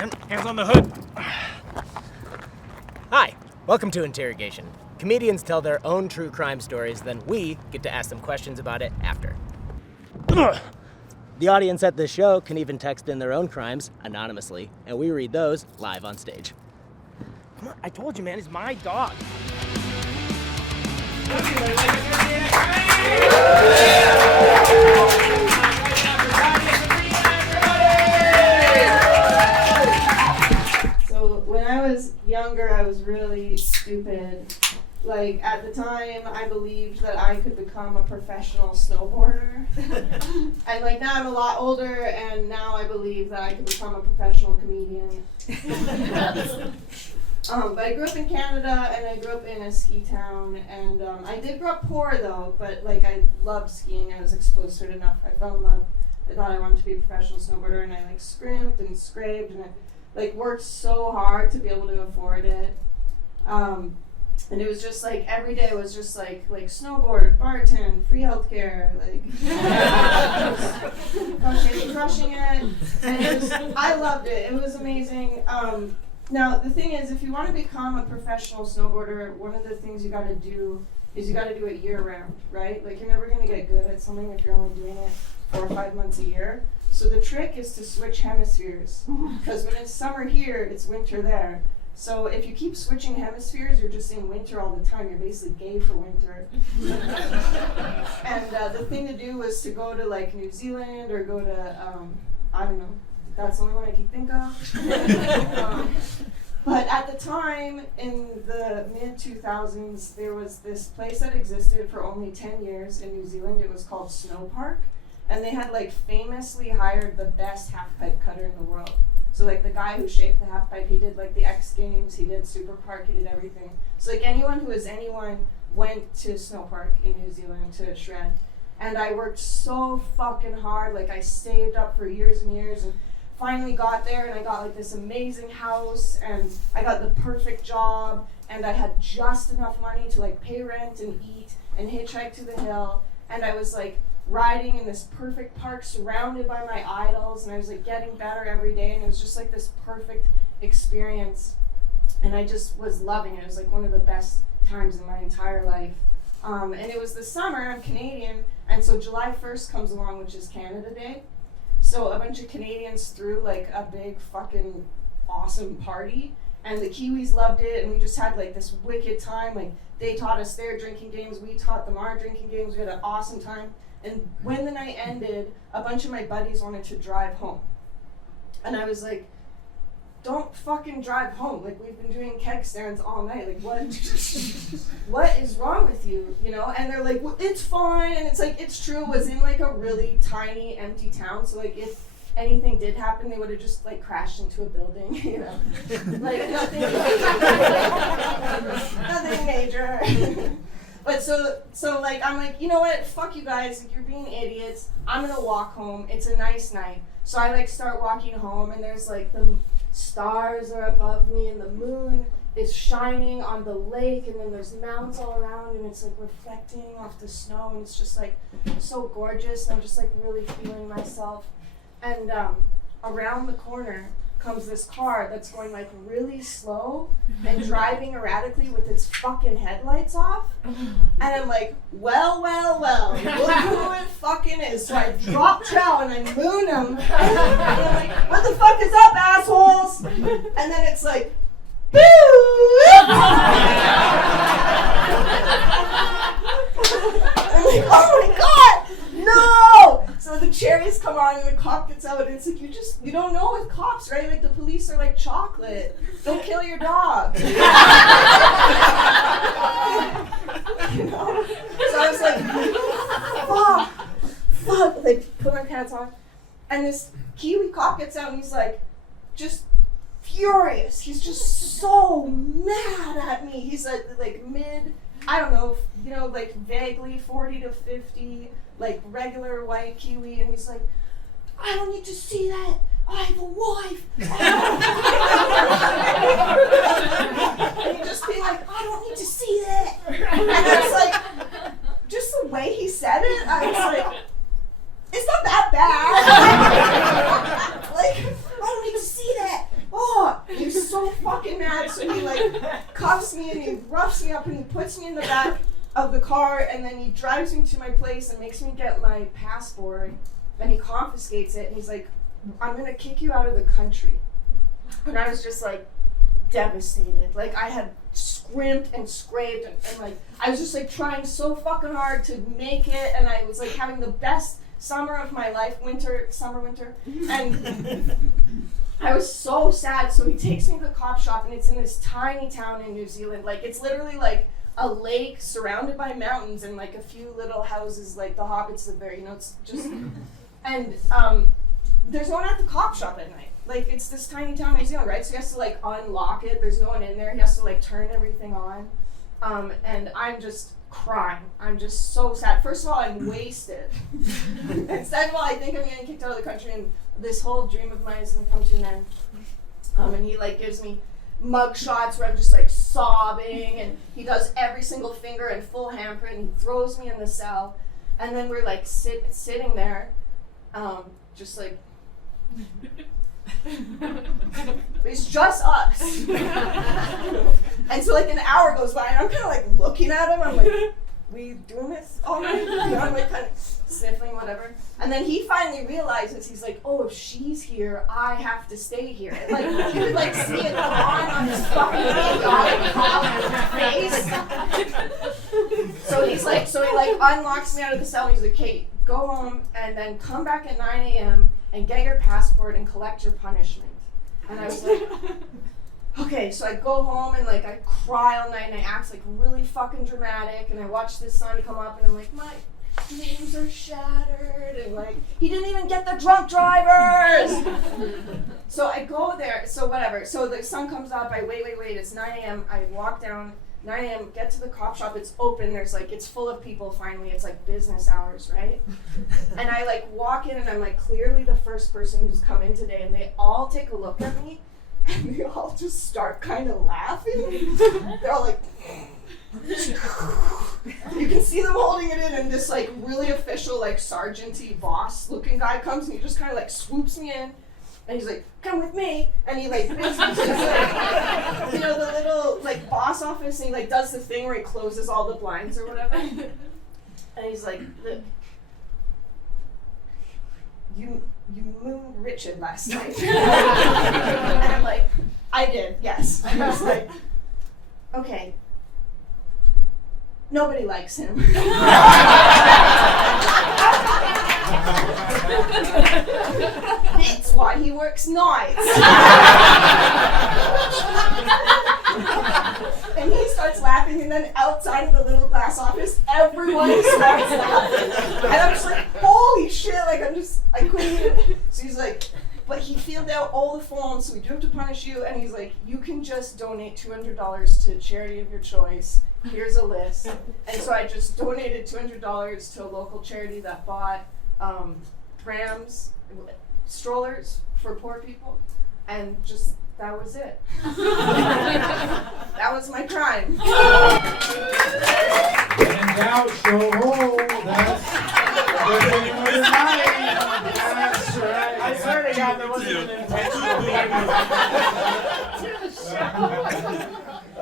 Hands on the hood. Hi, welcome to Interrogation. Comedians tell their own true crime stories, then we get to ask them questions about it after. The audience at this show can even text in their own crimes anonymously, and we read those live on stage. Come on, I told you, man, it's my dog. So when I was younger, I was really stupid. Like, at the time, I believed that I could become a professional snowboarder. And, like, now I'm a lot older, and now I believe that I could become a professional comedian. But I grew up in Canada, and I grew up in a ski town, and I did grow up poor, though, but, like, I loved skiing. I was exposed to it enough. I fell in love. I thought I wanted to be a professional snowboarder, and I, like, scrimped and scraped, and I, like, worked so hard to be able to afford it. And it was just like every day was just like snowboard, bartend, free healthcare, like crushing it, and I loved it. It was amazing. Now the thing is, if you want to become a professional snowboarder, one of the things you got to do is you got to do it year round, right? Like, you're never gonna get good at something if you're only doing it 4 or 5 months a year. So the trick is to switch hemispheres, because when it's summer here, it's winter there. So if you keep switching hemispheres, you're just in winter all the time. You're basically gay for winter. And the thing to do was to go to like New Zealand or go to, I don't know, that's the only one I can think of. But at the time, in the mid-2000s, there was this place that existed for only 10 years in New Zealand. It was called Snow Park. And they had like famously hired the best half-pipe cutter in the world. So like the guy who shaped the half pipe, he did like the X Games, he did Super Park, he did everything. So like anyone went to Snow Park in New Zealand to shred. And I worked so fucking hard, like I saved up for years and years and finally got there, and I got like this amazing house, and I got the perfect job, and I had just enough money to like pay rent and eat and hitchhike to the hill, and I was like riding in this perfect park surrounded by my idols, and I was like getting better every day, and it was just like this perfect experience, and I just was loving it. It was like one of the best times in my entire life. And it was the summer. I'm Canadian, and so July 1st comes along, which is Canada Day. So a bunch of Canadians threw like a big fucking awesome party, and the Kiwis loved it, and we just had like this wicked time. Like, they taught us their drinking games, we taught them our drinking games. We had an awesome time. And when the night ended, a bunch of my buddies wanted to drive home. And I was like, don't fucking drive home. Like, we've been doing keg stands all night. Like, what is wrong with you, you know? And they're like, well, it's fine. And it's like, it's true. It was in like a really tiny, empty town. So like, if anything did happen, they would have just like crashed into a building, you know? Like, nothing major. But so like, I'm like, you know what, fuck you guys, like, you're being idiots, I'm gonna walk home, it's a nice night. So I like start walking home, and there's like the stars are above me, and the moon is shining on the lake, and then there's mountains all around, and it's like reflecting off the snow, and it's just like so gorgeous, and I'm just like really feeling myself. And around the corner comes this car that's going like really slow and driving erratically with its fucking headlights off. And I'm like, well, look who it fucking is. So I drop trow and I moon him. And I'm like, what the fuck is up, assholes? And then it's like, boo! I'm like, oh my god, no! So the cherries come on and the cop gets out, and it's like, you don't know with cops, right? Like, the police are like chocolate. Don't kill your dog. You know? So I was like, fuck, like, put my pants on. And this Kiwi cop gets out, and he's like, just furious. He's just so mad at me. He's like mid, I don't know, you know, like vaguely 40 to 50, like regular white Kiwi, and he's like, I don't need to see that. I have a wife. And he just being like, I don't need to see that. And I was like, just the way he said it, I was like, it's not that bad. Like, I don't need to see that. so fucking mad. So he like cuffs me and he roughs me up and he puts me in the back of the car and then he drives me to my place and makes me get my passport and he confiscates it and he's like, I'm gonna kick you out of the country. And I was just like devastated. Like I had scrimped and scraped and like I was just like trying so fucking hard to make it and I was like having the best summer of my life, summer winter, and I was so sad. So he takes me to the cop shop and it's in this tiny town in New Zealand. Like it's literally like a lake surrounded by mountains and like a few little houses like the Hobbits live there, you know, it's just and there's no one at the cop shop at night. Like it's this tiny town in New Zealand, right? So he has to like unlock it. There's no one in there. He has to like turn everything on. And I'm just crying. I'm just so sad. First of all, I'm wasted. And second of all, I think I'm getting kicked out of the country and this whole dream of mine is gonna come to an end. And he like gives me mug shots where I'm just like sobbing and he does every single finger and full handprint and he throws me in the cell. And then we're like sitting there, just like, it's just us. And so like an hour goes by and I'm kind of like looking at him. I'm like, we doing this all night? You know, I'm like kind of sniffling, whatever. And then he finally realizes, he's like, oh, if she's here, I have to stay here. And, like you could like see it on his fucking face. So he like unlocks me out of the cell and he's like, Kate, go home and then come back at 9 a.m. and get your passport and collect your punishment. And I was like, okay, so I go home and like I cry all night and I act like really fucking dramatic and I watch the sun come up and I'm like, my dreams are shattered and like, he didn't even get the drunk drivers. So I go there, so whatever. So the sun comes up, I wait, it's 9 a.m. I walk down, 9 a.m., get to the cop shop, it's open, there's like, it's full of people finally, it's like business hours, right? And I like walk in and I'm like clearly the first person who's come in today and they all take a look at me and they all just start kind of laughing. They're all like, you can see them holding it in and this like really official like sergeant-y boss looking guy comes and he just kind of like swoops me in. And he's like, come with me. And he like, basically like, you know, the little like boss office and he like does the thing where he closes all the blinds or whatever. And he's like, look, you mooned Richard last night. And I'm like, I did, yes. And I was like, okay. Nobody likes him. It's why he works nights. And he starts laughing, and then outside of the little glass office, everyone starts laughing. And I'm just like, holy shit, like I couldn't even. So he's like, but he filled out all the forms, so we do have to punish you. And he's like, you can just donate $200 to a charity of your choice. Here's a list. And so I just donated $200 to a local charity that bought prams, strollers for poor people, and just that was it. That was my crime. When in doubt, show home. That's right. I swear to God, there wasn't an intentional behavior.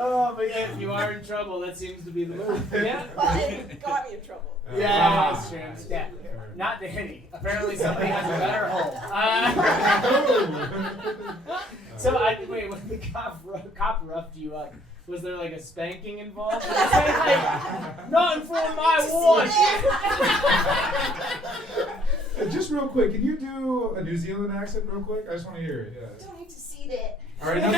Oh, but yeah, if you are in trouble, that seems to be the move. Yeah. Well, it got me in trouble. Yeah, that's true. Yeah. Not Danny. Apparently somebody has a better hole. So, wait, when the cop roughed you up, was there like a spanking involved? Like, nothing for my watch! Just real quick, can you do a New Zealand accent real quick? I just want to hear it. Yeah. Don't need to see that. All right, do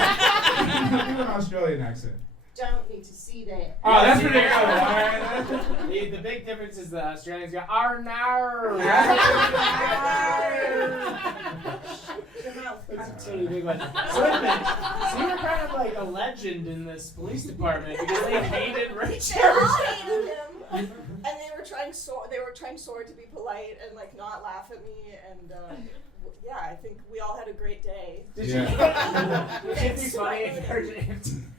an Australian accent. Don't need to see that. Oh, that's pretty good. All right. The big difference is the Australians go, "Arnar." That's a pretty big one. So wait a minute. So you were kind of like a legend in this police department because they hated Richard. They all hated him, and they were trying so to be polite and like not laugh at me, and yeah, I think we all had a great day. Did you? It'd be funny if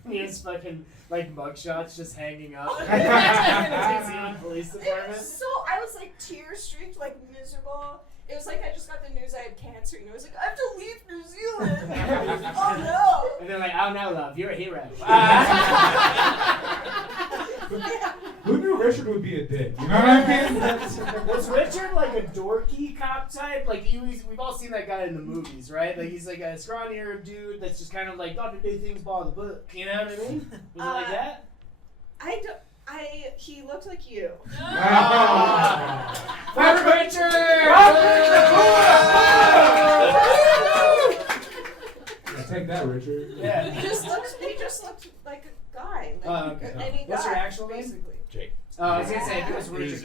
Tanya's fucking like mugshots just hanging up in the New Zealand police department. So I was like tear streaked, like miserable. It was like I just got the news I had cancer. You know, I was like, I have to leave New Zealand. Oh And they're like, oh no, love, you're a hero. Who knew Richard would be a dick? You know what I mean? Was Richard like a dorky cop type? Like we've all seen that guy in the movies, right? Like he's like a scrawnier dude that's just kind of like got to do things by the book. You know what I mean? Was it like that? He looked like you. Fire Richard! Take that, Richard. Yeah. He just looked like a guy. Like Okay. any What's guy, your actual name? basically. Jake. Oh, I was gonna say if it was Richard.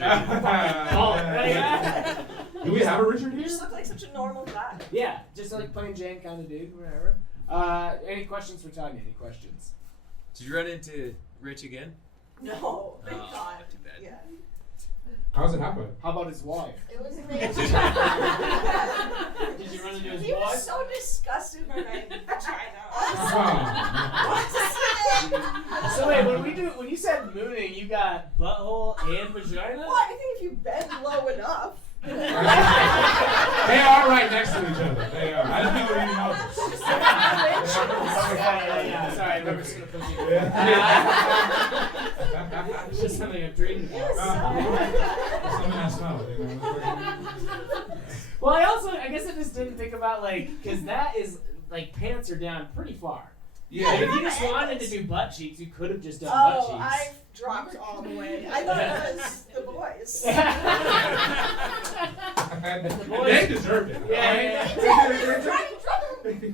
Do we have a Richard He here? just looked like such a normal guy. Yeah, just like plain Jane kind of dude, whatever. Any questions for Tanya? Any questions? Did you run into Rich again? No, thank Oh, God. too bad. Yeah. How's it happen? How about his wife? It was amazing. Did you run into his He was wife? so disgusted when I tried out. So wait, when you said mooning, you got butthole and vagina? Well, I think if you bend low enough. They are right next to each other. They are. I didn't know you noticed. Yeah. Sorry, I remember just gonna push you. It's just something I've dreamed about. Something I smell, you know. Well, I guess I just didn't think about because that is pants are down pretty far. Yeah. Like, if you just wanted to do butt cheeks, you could have just done butt Oh, cheeks. I've dropped all the way. I thought it was the boys. They deserved it. Yeah.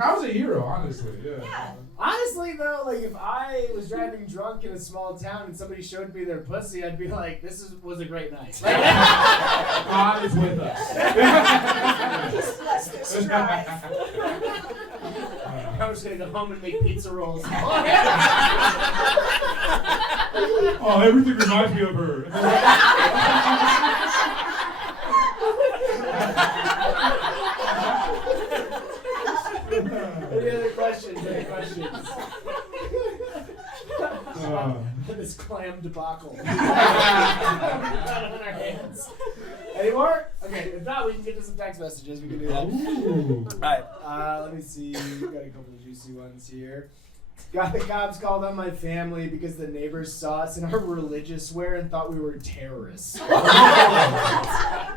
I was a hero, honestly. Yeah. Honestly, though, if I was driving drunk in a small town and somebody showed me their pussy, I'd be like, "This was a great night." God is with us. Just let's just drive. I was gonna go home and make pizza rolls. Oh, everything reminds me of her. Any other questions? This clam debacle. On our hands. Any more? Okay, if not, we can get to some text messages. We can do that. Ooh. Alright, let me see. We've got a couple of juicy ones here. Got the cops called on my family because the neighbors saw us in our religious wear and thought we were terrorists.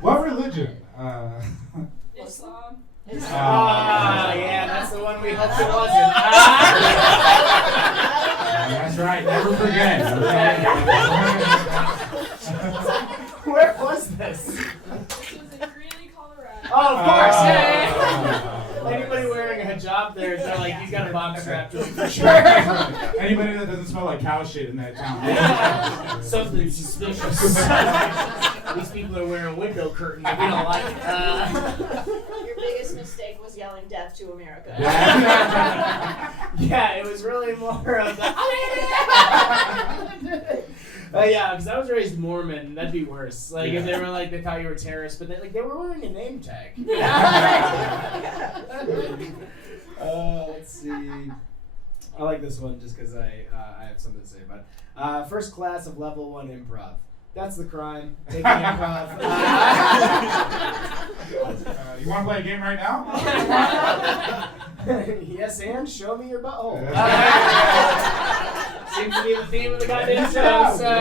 What religion? Islam. Yeah, that's the one we hoped it wasn't. That's right. Never forget. Where was this? This was in Greeley, Colorado. Oh, of course, yeah. Anybody wearing a hijab there, they're like, he's got a bomb strapped to him for sure. Anybody that doesn't smell like cow shit in that town. Something suspicious. These people are wearing window curtains. We don't like it. Your biggest mistake was yelling death to America. Yeah, it was really more of the. Yeah, because I was raised Mormon. That'd be worse. If they were they thought you were terrorists, but they were wearing a name tag. Let's see. I like this one just because I have something to say about it. First class of level 1 improv. That's the crime. Taking improv. You want to play a game right now? Yes, and show me your butthole. Seems to be the theme of the goddamn show. So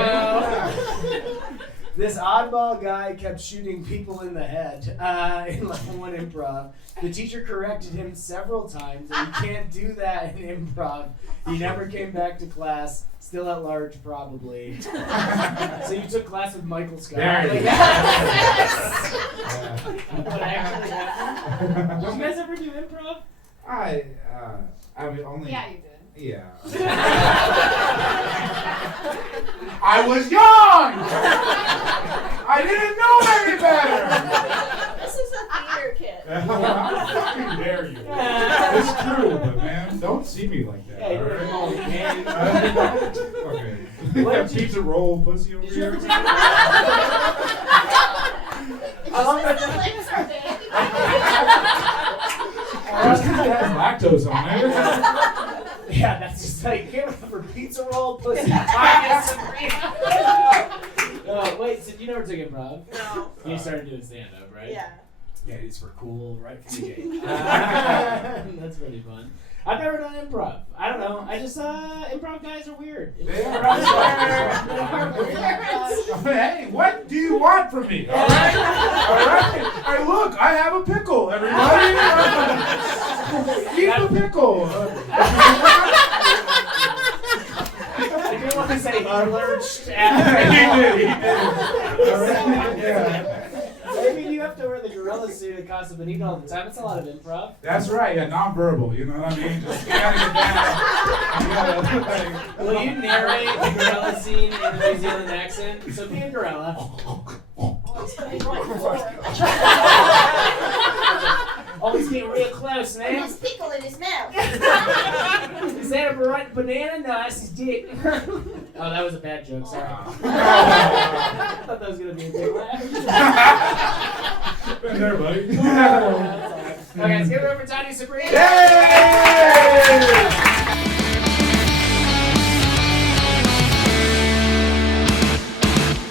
this oddball guy kept shooting people in the head in level 1 improv. The teacher corrected him several times that you can't do that in improv. He never came back to class. Still at large, probably. So you took class with Michael Scott. There you go. What actually happened? Did you guys ever do improv? I mean, only. Yeah, you did. Yeah. I was young! I didn't know any better! This is a theater kid. How fucking dare you? It's true, but man, don't see me like that. Yeah, you're a alright? old man. Okay. What That did you- pizza roll pussy over Did you here. ever take I love that. The lips are big. Just because it has lactose on it. Yeah, that's just give it for pizza roll, pussy, Tanya Sabrina. Wait, so you never took improv? No. You started doing stand-up, right? Yeah. Yeah, it's for cool, right? That's pretty fun. I've never done improv. I don't know. I just improv guys are weird. Hey, what do you want from me? All right? All right? Hey, look, I have a pickle, everybody. Eat the pickle. I do want to say he lurched He after. did. All right? Yeah. I mean, you have to wear the gorilla suit at Casa Bonita all the time. It's a lot of improv. That's right, yeah, non-verbal, you know what I mean? Just you gotta get down. You gotta, like, Will you narrate the gorilla scene in a New Zealand accent? So be a gorilla. Always getting real close, man. There's pickle in his mouth. Is that a banana? No, that's his dick. Oh, that was a bad joke. Sorry. I thought that was gonna be a big laugh. been there, buddy. Okay, let's give it over to Tanya Sabrina. Yay!